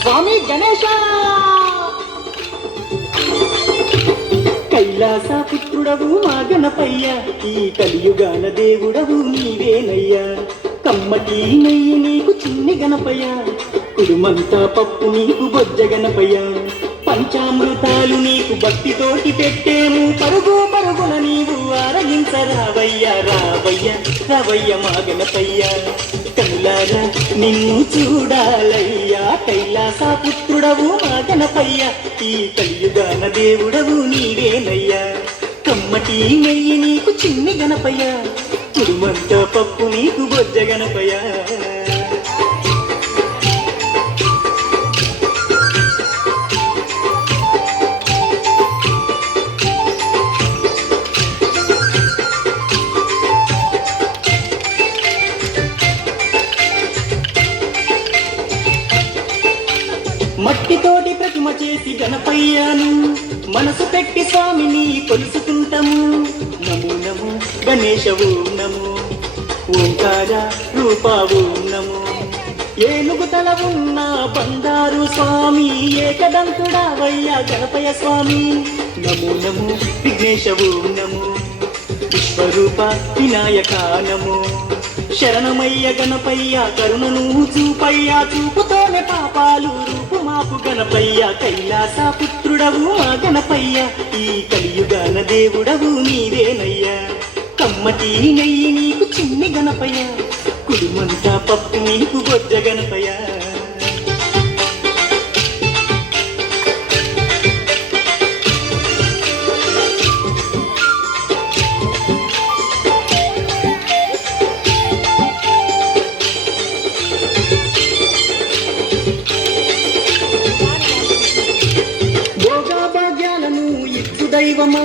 స్వామి గణేశ కైలాస పుత్రుడవు మా గణపయ్య, ఈ కలియుగాన దేవుడవు నీవేనయ్యా. కమ్మటి నెయ్యి నీకు చిన్ని గణపయ్య, కుడుమంతా పప్పు నీకు బొజ్జ గణపయ్య. పంచామృతాలు నీకు భక్తితోటి పెట్టేము, పరుగు పరుగున నీవు ఆరగించరావయ్యా. రావయ్య రావయ్య మా గణపయ్య, కనులారా నిన్ను చూడాలయ్యా. కైలాస పుత్రుడవు మా గణపయ్య, ఈ కలియుగాన దేవుడవు నీవేనయ్యా. కమ్మటి నెయ్యి నీకు చిన్ని గణపయ్య, కుడుమంత పప్పు నీకు బొజ్జ గణపయ్య. మట్టితోటి ప్రతిమ చేసి గణపయ్యాను, మనసు పెట్టి స్వామిని కొలుసుకుంటాము. నమో నమో గణేశ ఓం నమో, ఓంకార రూపా ఓం నమో. ఏనుగు తల ఉన్న బంగారు స్వామి, ఏకదంతుడావయ్యా గణపయ్య స్వామి. నమో నమో విఘ్నేశ ఓం నమో, విశ్వరూప వినాయక నమో. శరణమయ్య గణపయ్య, కరుణను చూపయ్యా, చూపుతోనే పాపాలు రూపు మాపు గణపయ్య. కైలాస పుత్రుడవు మా గణపయ్య, ఈ కలియుగాన దేవుడవు నీవేనయ్యా. కమ్మటి నెయ్యి నీకు చిన్ని గణపయ్య, కుడుమంతా పప్పు నీకు బొజ్జ గణపయ్య. దైవమా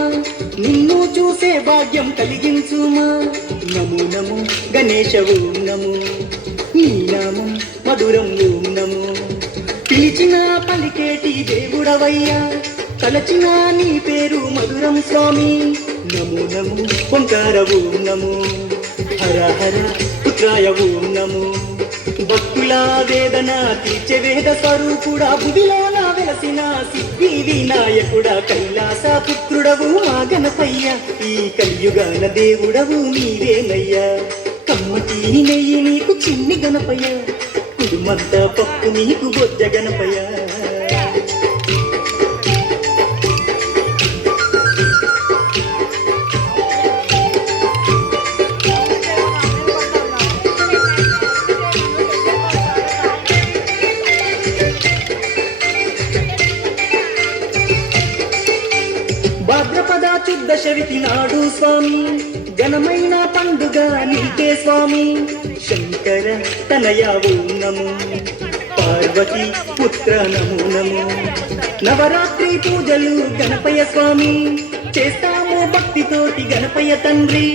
నిన్ను చూసే భాగ్యం కలిగించుమా. నమో నమో గణేశ ఓం నమో, నీ నామం మధురం ఓం నమో. పిలిచిన పలికేటి దేవుడవయ్యా, తలచిన నీ పేరు మధురం స్వామి. నమో నమో ఓంకార ఓం నమో, హర హర పుత్రాయ ఓం నమో. భక్తుల వేదన తీర్చే వేద స్వరూపుడా, బుదిలోన వెలసిన సిద్ధి వినాయకుడా. కైలాస పుత్రుడవు మా గణపయ్య, ఈ కలియుగాన దేవుడవు నీవేనయ్యా. కమ్మటి నెయ్యి నీకు చిన్ని గణపయ్య, కుడుమంత పప్పు నీకు బొజ్జ గణపయ్య. భాద్రపద శుద్ధ చవితి నాడు స్వామి, ఘనమైన పండుగ నీకే స్వామి. శంకర తనయ ఓం నమో, పార్వతి పుత్ర నమో నమో. నవరాత్రి పూజలు గణపయ్య స్వామి, చేస్తాము భక్తితోటి గణపయ్య తండ్రి.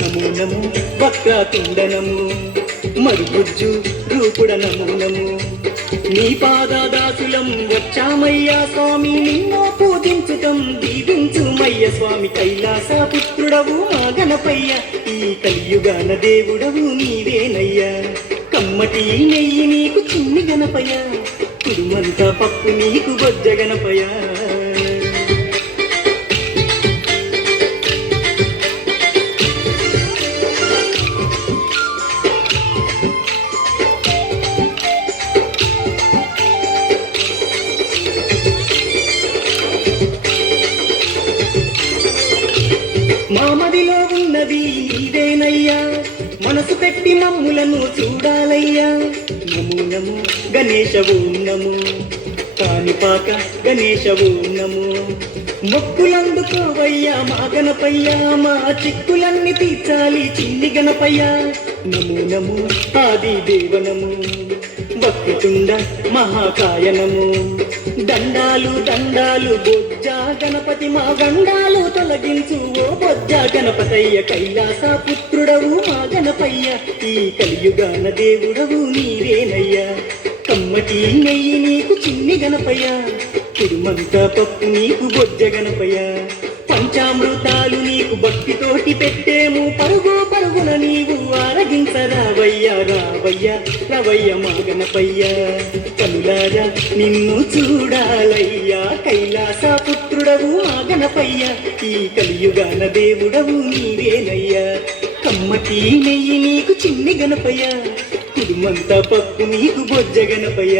నమో నమో వక్రతుండ నమో, మరుగుజ్జు రూపుడ నమో నమో. నీ పాదదాసులం వచ్చామయ్యా స్వామి, నిన్ను పూజించుటం దీవించుమయ్య స్వామి. కైలాస పుత్రుడవు మా గణపయ్య, ఈ కలియుగాన దేవుడవు నీవేనయ్యా. కమ్మటి నెయ్యి నీకు చిన్ని గణపయ్య, కుడుమంత పప్పు నీకు బొజ్జ గణపయ్య. మామదిలో ఉన్నది నీవేనయ్యా, మనసు పెట్టి మమ్ములను చూడాలయ్యా. నమో నమో గణేశ ఓం నమో, కాణిపాక గణేశ ఓం నమో. మొక్కులందుకోవయ్యా మా గణపయ్య, మా చిక్కులన్నీ తీర్చాలి చిన్ని గణపయ్య. నమో నమో ఆది దేవ నమో, వక్రతుండ మహాకాయ నమో. దండాలు దండాలు బొజ్జ గణపతి, మా గండాలు తొలగించు ఓ బొజ్జ గణపతయ్య. కైలాస పుత్రుడవు మా గణపయ్య, ఈ కలియుగాన దేవుడవు నీవేనయ్యా. కమ్మటి నెయ్యి నీకు చిన్ని గణపయ్య, కుడుమంత పప్పు నీకు బొజ్జ గణపయ్య. పంచామృతాలు నీకు భక్తితోటి పెట్టేము పరుగు పరుగున నీవు ఆరగించరావయ్యా రావయ్యా రవయ్య మా గణపయ్య కనులారా నిన్ను చూడాలయ్యా కైలాస పుత్రుడవు మా గణపయ్య ఈ కలియుగాన దేవుడవు నీవేనయ్యా కమ్మటి నెయ్యి నీకు చిన్ని గణపయ్య కుడుమంతా పప్పు నీకు బొజ్జ గణపయ్య